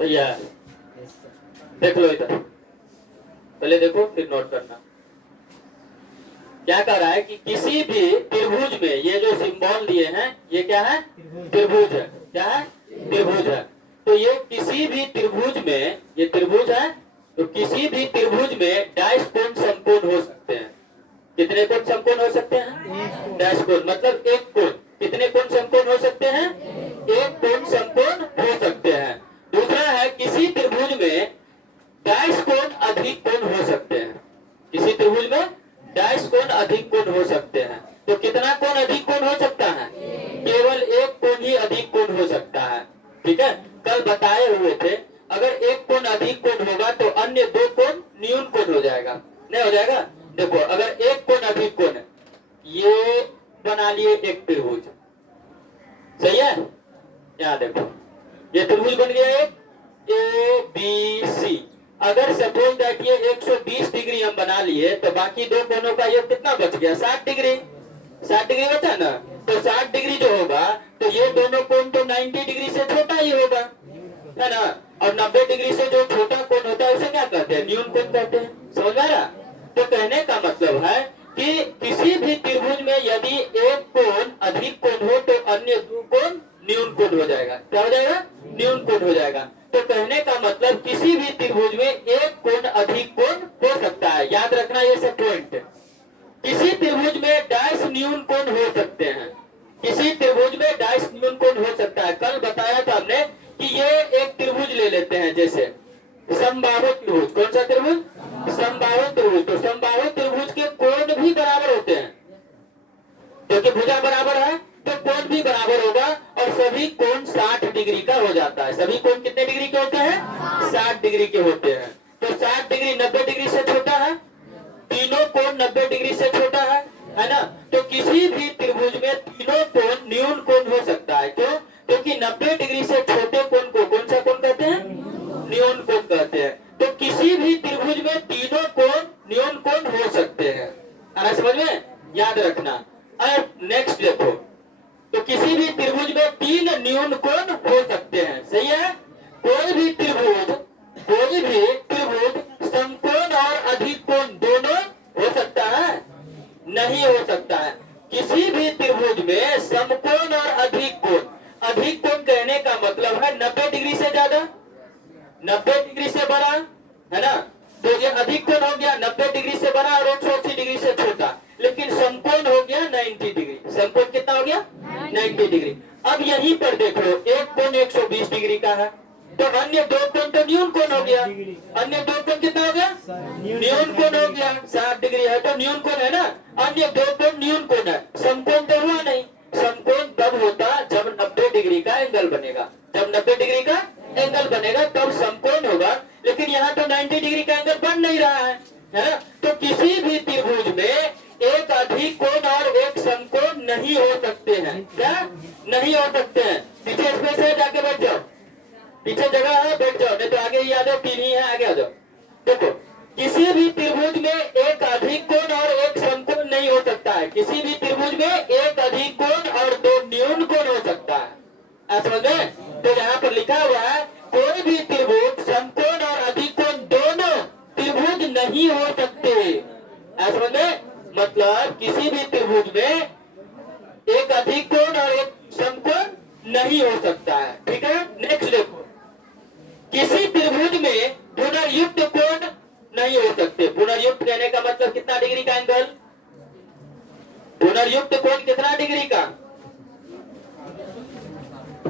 भैया देख लो इधर, पहले देखो फिर नोट करना। क्या कह रहा है कि किसी भी त्रिभुज में ये जो सिंबल दिए हैं ये क्या है? त्रिभुज है। क्या है? त्रिभुज है। तो ये किसी भी त्रिभुज में, ये त्रिभुज है, तो किसी भी त्रिभुज में डाइस कोण समकोण हो सकते हैं। कितने कोण समकोण हो सकते हैं? डाइस कोण मतलब एक कोण। कितने कोण समकोण हो सकते हैं? एक कोण समकोण हो सकते हैं। दूसरा है किसी त्रिभुज में डाइस कोण अधिक कोण हो सकते हैं। किसी त्रिभुज में डाइस कोण अधिक कोण हो सकते हैं। तो कितना कोण अधिक कोण हो सकता है? केवल एक कोण ही अधिक कोण हो सकता है। ठीक है, कल बताए हुए थे अगर एक कोण अधिक कोण होगा तो अन्य दो कोण न्यून कोण हो जाएगा। नहीं हो जाएगा? देखो अगर एक कोण अधिक कोण है, ये बना लिए एक त्रिभुज, सही है? यहाँ देखो ये त्रिभुज बन गया एक ए बी सी। अगर सपोज दैट ये 120 डिग्री हम बना लिए तो बाकी दो कोणों का योग कितना बच गया? 60 डिग्री। 60 डिग्री बचा ना, तो 60 डिग्री जो होगा तो ये दोनों कोण तो 90 डिग्री से छोटा ही होगा, है ना? और 90 डिग्री से जो छोटा कोण होता है उसे क्या कहते हैं? न्यून कोण कहते हैं। समझ में आ रहा? तो कहने का मतलब है कि किसी भी त्रिभुज में यदि एक कोण अधिक कोण हो तो अन्य दो कोण न्यून कोण हो जाएगा। क्या हो जाएगा? न्यून कोण हो जाएगा। तो कहने का मतलब किसी भी त्रिभुज में एक कोण अधिक कोण हो सकता है। याद रखना ये सब पॉइंट। किसी त्रिभुज में डाइस न्यून कोण हो सकते हैं। किसी त्रिभुज में डाइस न्यून कोण हो सकता है। कल बताया था हमने कि ये एक त्रिभुज ले लेते हैं, जैसे समबाहु त्रिभुज। कौन सा त्रिभुज? समबाहु त्रिभुज। तो समबाहु त्रिभुज के कोण भी बराबर होते हैं, क्योंकि भुजा बराबर है तो कोण भी बराबर होगा। और सभी कोण 60 डिग्री का हो जाता है। सभी कोण कितने डिग्री के होते हैं? 60 डिग्री के होते हैं। तो 60 डिग्री 90 डिग्री से छोटा है, तीनों कोण 90 डिग्री से छोटा है ना? तो किसी भी त्रिभुज में तीनों कोण न्यून कोण हो सकता है। क्यों? क्योंकि 90 डिग्री से छोटे कोण को कौन सा कोण कहते हैं? न्यून कोण कहते हैं। तो किसी भी त्रिभुज में तीनों कोण न्यून कोण हो सकते हैं। आना समझ में? याद रखना। और नेक्स्ट देखो, तो किसी भी त्रिभुज में तीन न्यून कोण हो सकते हैं। सही है? कोई भी त्रिभुज समकोण और अधिक कोण दोनों हो सकता है? नहीं हो सकता है। किसी भी त्रिभुज में समकोण और अधिक कोण कहने का मतलब है 90 डिग्री से ज्यादा, 90 डिग्री से बड़ा, है ना? तो ये अधिक कोण हो गया 90 डिग्री से बड़ा और 180 डिग्री से छोटा। लेकिन समकोण हो गया 90 डिग्री। समकोण कितना हो गया? 90 डिग्री। अब यहीं पर देख लो, एक कोण 120 डिग्री का है तो अन्य दो कोण तो न्यून कोण हो गया। अन्य दो कोण कितना हो गया? न्यून कोण हो गया। 60 डिग्री है तो न्यून कोण है ना, अन्य दो कोण न्यून कोण है। समकोण तो हुआ नहीं। समकोण तब होता जब 90 डिग्री का एंगल बनेगा। जब 90 डिग्री का एंगल बनेगा तब समकोण होगा। लेकिन यहाँ तो 90 डिग्री का एंगल बन नहीं रहा है ना? तो किसी भी त्रिभुज में एक अधिक कोण और एक समकोण नहीं हो सकते हैं। क्या नहीं हो सकते हैं? पीछे स्पेस है, जाके बैठ जाओ। पीछे जगह है, बैठ जाओ, नहीं तो आगे ही आ जाओ, तीन ही है, आगे आ जाओ। देखो किसी भी त्रिभुज में एक अधिक कोण और एक समकोण नहीं हो सकता है। किसी भी त्रिभुज में एक अधिक कोण और दो न्यून कोण हो सकता है। समझ में? तो यहाँ पर लिखा हुआ है कोई भी त्रिभुज समकोण और अधिक कोण दोनों त्रिभुज नहीं हो सकते। समझ में? मतलब किसी भी त्रिभुज में एक अधिक कोण और एक समकोण नहीं हो सकता है। ठीक है, नेक्स्ट देखो, किसी त्रिभुज में पुनर्युक्त कोण नहीं हो सकते। पुनर्युक्त कहने का मतलब कितना डिग्री का एंगल? पुनर्युक्त कोण कितना डिग्री का?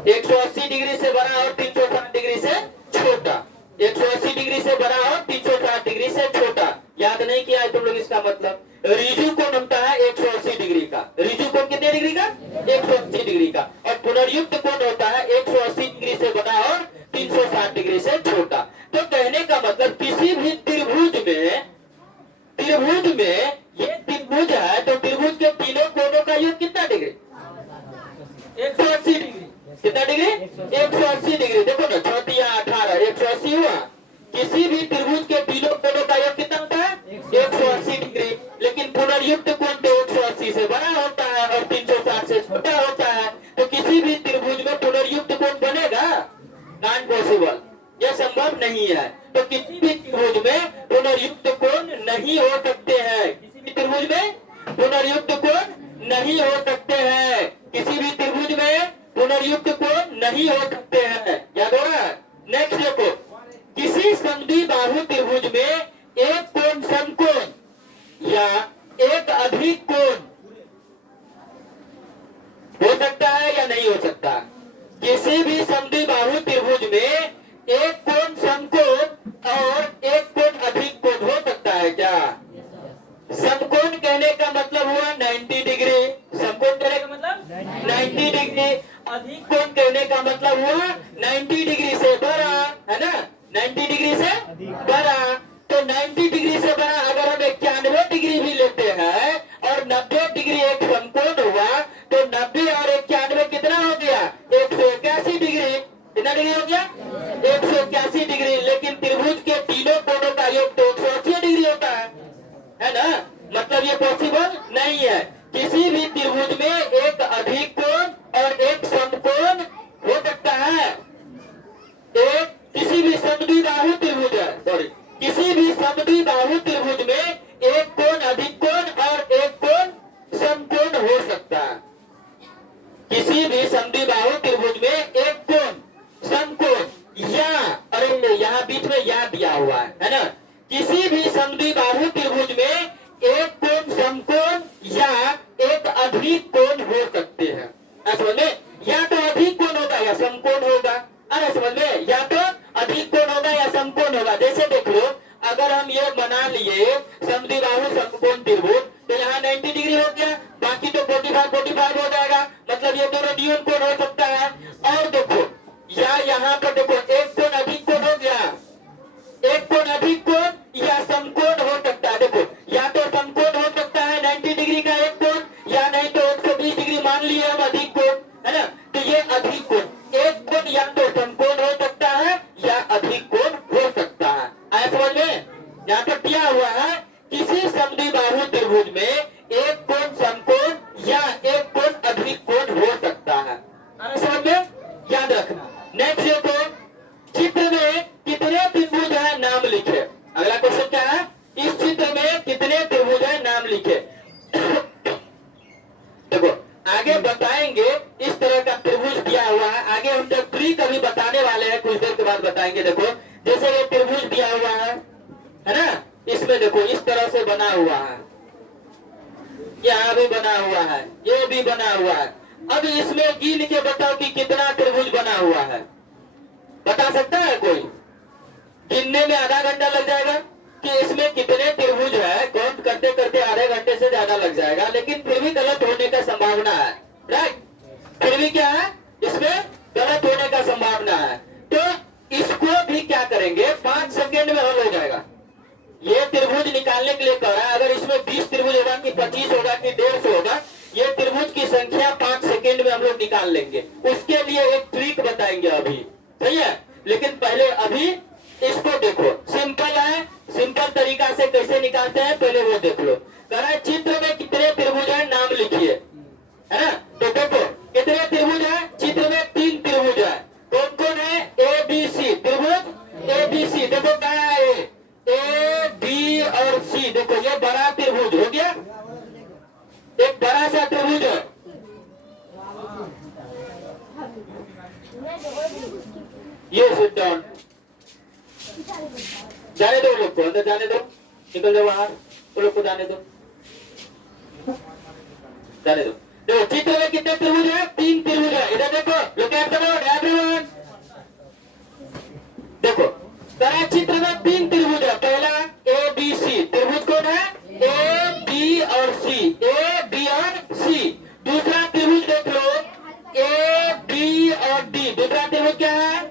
180 डिग्री से बड़ा और 360 डिग्री से छोटा। 180 डिग्री से बड़ा और 360 डिग्री से छोटा। याद नहीं किया है तुम लोग इसका मतलब? रिजु कोण होता है 180 डिग्री का। रिजु कोण कितने डिग्री का? 180 डिग्री का। और पुनर्युक्त कोण होता है 180 डिग्री से बड़ा और 360 डिग्री से छोटा। तो कहने का मतलब किसी भी त्रिभुज में ये त्रिभुज है तो त्रिभुज के तीनों कोणों का योग कितना डिग्री? 180 डिग्री। कितना डिग्री? 180 डिग्री। देखो ना, 6 या 18, 180 हुआ। किसी भी त्रिभुज के तीनों कोणों का योग कितना होता है? 180 डिग्री। लेकिन पुनर्युक्त कोण तो 180 से बड़ा होता है और 360 से छोटा होता है। तो किसी भी त्रिभुज में पुनर्युक्त कोण बनेगा? Not possible. यह संभव नहीं है। तो किसी भी त्रिभुज में पुनर्युक्त कोण नहीं हो सकते हैं। किसी भी त्रिभुज में पुनर्युक्त कोण नहीं हो सकते हैं। किसी भी त्रिभुज में पुनर्युक्त कोण नहीं हो सकते हैं। याद हो रहा है? नेक्स्ट देखो, किसी समद्विबाहु त्रिभुज में एक कोण समकोण या एक अधिक कोण हो सकता है या नहीं हो सकता? किसी भी समद्विबाहु त्रिभुज में एक कोण समकोण और एक कोण अधिक कोण हो सकता है क्या? समकोण कहने का मतलब हुआ 90 डिग्री। समकोण कहने का मतलब 90 डिग्री। अधिक कोण कहने का मतलब हुआ 90 डिग्री से बड़ा, है ना? 90 डिग्री से बड़ा। तो 90 डिग्री से बड़ा अगर हम 91 डिग्री भी लेते हैं और 90 डिग्री एक समकोण हुआ, तो 90 और 91 कितना हो गया? 181 डिग्री। कितना डिग्री हो गया? 181 डिग्री। लेकिन त्रिभुज के तीनों कोणों का योग तो 180 डिग्री होता है ना? मतलब ये पॉसिबल नहीं है। किसी भी त्रिभुज में एक अधिक कोण और एक समकोण हो सकता है। एक किसी भी समद्विबाहु त्रिभुज है, सॉरी, किसी भी समद्विबाहु त्रिभुज में एक कोण अधिक कोण और एक कोण समकोण हो सकता है। किसी भी समद्विबाहु त्रिभुज में एक कोण समकोण या, अरे यहाँ बीच में या दिया हुआ है ना? किसी भी समद्विबाहु त्रिभुज में एक कोण समकोण या एक अधिक कोण हो सकते हैं। समझ में? या तो अधिक कोण होगा या समकोण होगा। अरे समझ में? या तो अधिक कोण होगा या समकोण होगा। जैसे देख लो, अगर हम ये बना लिए समद्विबाहु समकोण त्रिभुज, तो यहाँ 90 डिग्री हो गया, बाकी तो 45 हो जाएगा। मतलब ये दोनों ड्यूल कोण हो सकता है। और देखो या यहाँ पर देखो, एक कोण अधिक कोण हो गया, एक कोण अधिक कोण या समकोण हो सकता है। देखो, या तो समकोण हो सकता है 90 डिग्री का एक कोण, या नहीं तो 120 डिग्री मान लिए हम अधिक कोण, है ना? तो ये अधिक कोण, एक कोण या तो समकोण हो सकता है या अधिक कोण हो सकता है। आया समझ में? यहाँ पर दिया हुआ है किसी समद्विबाहु त्रिभुज में एक कोण समकोण या एक कोण अधिक कोण हो सकता है। आया समझ में? याद रखना। नेक्स्ट देखो, चित्र में कितने त्रिभुज है नाम लिखे। अगला क्वेश्चन क्या है? इस चित्र में कितने त्रिभुज है नाम लिखे। देखो आगे बताएंगे, इस तरह का त्रिभुज दिया हुआ है। आगे हम जब ट्रिक अभी बताने वाले हैं, कुछ देर के बाद बताएंगे। देखो जैसे ये त्रिभुज दिया हुआ है ना? इसमें देखो इस तरह से बना हुआ है, यहाँ भी बना हुआ है, ये भी बना हुआ है। अब इसमें गिन के बताओ कि कितना त्रिभुज बना हुआ है। बता सकता है कोई? गिनने में आधा घंटा लग जाएगा कि इसमें कितने त्रिभुज है, काउंट करते करते आधे घंटे से ज्यादा लग जाएगा। लेकिन फिर भी गलत होने का संभावना है, राइट? फिर भी क्या है? इसमें गलत होने का संभावना है। तो इसको भी क्या करेंगे, 5 सेकेंड में हल हो जाएगा। ये त्रिभुज निकालने के लिए कह रहा है। अगर इसमें 20 त्रिभुज होगा कि 25 होगा कि 150 होगा, ये त्रिभुज की संख्या 5 सेकेंड में हम लोग निकाल लेंगे। उसके लिए एक ट्रिक बताएंगे अभी, सही है? लेकिन पहले अभी इसको देखो, सिंपल है। सिंपल तरीका से कैसे निकालते हैं पहले वो देख लो। कह रहा है चित्र में कितने त्रिभुज है नाम लिखिए, है ना? तो देखो कितने त्रिभुज है चित्र में? 3 त्रिभुज है। कौन कौन है? ए बी सी त्रिभुज ए बी सी। देखो क्या है? ए बी और सी। देखो ये बड़ा त्रिभुज हो गया, एक बड़ा सा त्रिभुज है। ये सिट डाउन, जाने दो लोग को, अंदर जाने दो, निकल जाओ बाहर, वो लोग को जाने दो, जाने दो। देखो चित्र में कितने त्रिभुज है? 3 त्रिभुज है। इधर देखो, look at the board everyone. देखो करा चित्र में 3 त्रिभुज है। पहला ए बी सी त्रिभुज कौन है? ए बी और सी, ए बी और सी। दूसरा त्रिभुज देख लो, ए बी और डी। दूसरा त्रिभुज क्या है?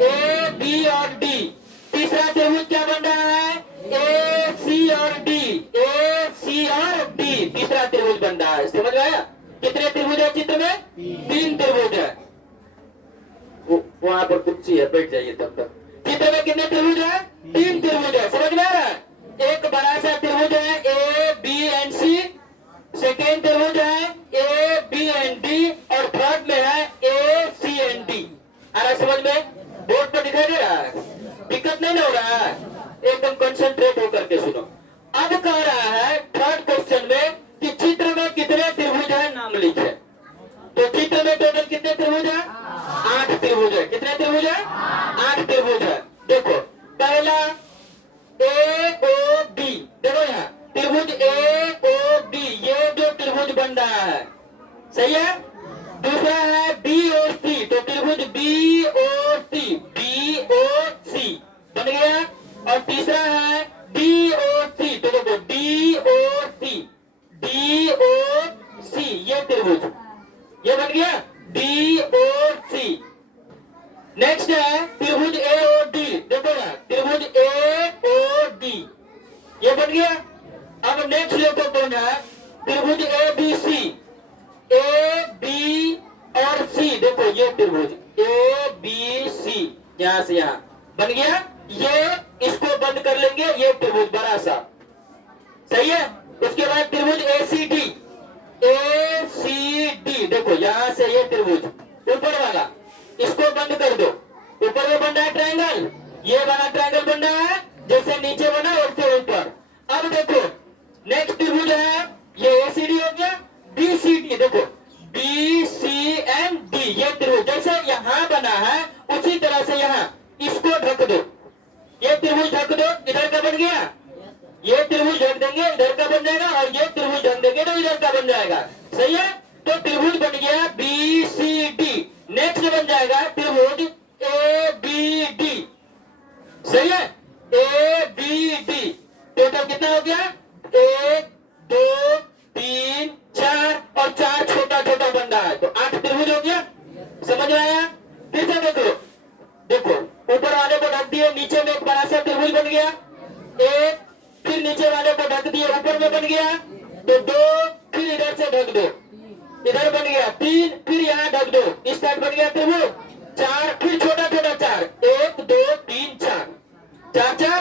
ए बी और डी। तीसरा त्रिभुज क्या बन रहा है? ए सी और डी, ए सी और डी। तीसरा त्रिभुज बन रहा है। समझ में आया? कितने त्रिभुज है चित्र में? 3 त्रिभुज है। वहां पर कुर्सी है, बैठ जाइए तब तक। चित्र में कितने त्रिभुज है? 3 त्रिभुज है। समझ में आ रहा है? एक बड़ा सा त्रिभुज है A B and C, second त्रिभुज है ए बी एंड डी, और थर्ड में है ए सी एंड डी। आ रहा समझ में? बोर्ड पर दिखाई दे रहा है? दिक्कत नहीं ना हो रहा है? एकदम कंसंट्रेट होकर के सुनो। अब कह रहा है थर्ड क्वेश्चन में कि चित्र में कितने त्रिभुज है, नाम लिखे। तो चित्र में टोटल कितने त्रिभुज है? 8 त्रिभुज है। कितने त्रिभुज है? 8 त्रिभुज है। देखो पहला AOB, देखो यहाँ त्रिभुज AOB, ये जो त्रिभुज बन रहा है, सही है। दूसरा है BOC, तो त्रिभुज BOC बन गया। और तीसरा है DOC, तो देखो DOC, ये त्रिभुज ये बन गया DOC। नेक्स्ट है त्रिभुज AOD, देखो ना त्रिभुज AOD ये बन गया। अब नेक्स्ट देखो कौन है, त्रिभुज ABC, A B और C, देखो ये त्रिभुज ABC यहां से यहां बन गया। ये इसको बंद कर लेंगे, ये त्रिभुज बड़ा सा, सही है। उसके बाद त्रिभुज ACD, देखो यहां से ये त्रिभुज ऊपर वाला, इसको बंद कर दो। ऊपर में बन रहा है ट्रायंगल, ये वाला ट्रायंगल बन रहा है, जैसे नीचे बना वैसे ऊपर। अब देखो नेक्स्ट त्रिभुज है, ये ACD हो गया। BCD, देखो BC and D, ये त्रिभुज जैसे यहां बना है उसी तरह से यहां इसको ढक दो, ये त्रिभुज ढक दो, इधर का बन गया। ये त्रिभुज ढक देंगे, इधर का बन जाएगा, और ये त्रिभुज ढक देंगे तो इधर का बन जाएगा, सही है। तो त्रिभुज बन गया BCD। नेक्स्ट बन जाएगा त्रिभुज ABD, सही है। ABD टोटल कितना हो गया? 1 2 3 4 और 4 छोटा छोटा बन रहा है, तो 8 त्रिभुज हो गया। समझ में आया? फिर से देख लो, देखो ऊपर वाले को ढक दिए, नीचे में एक बड़ा सा त्रिभुज बन गया, एक, फिर नीचे वाले को ढक दिए, ऊपर में बन गया, तो 2, फिर इधर से ढक दो, इधर बन गया 3, फिर यहाँ ढक दो, इस साइड बन गया त्रिभुज 4, फिर छोटा छोटा 4, 1 2 3 4, 4 4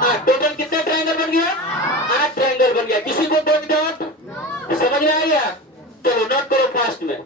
8, टोटल कितना ट्रायंगल बन गया? 8 ट्रायंगल बन गया। किसी को कोई डाउट समझ में आ गया? चलो नोट करो फास्ट में।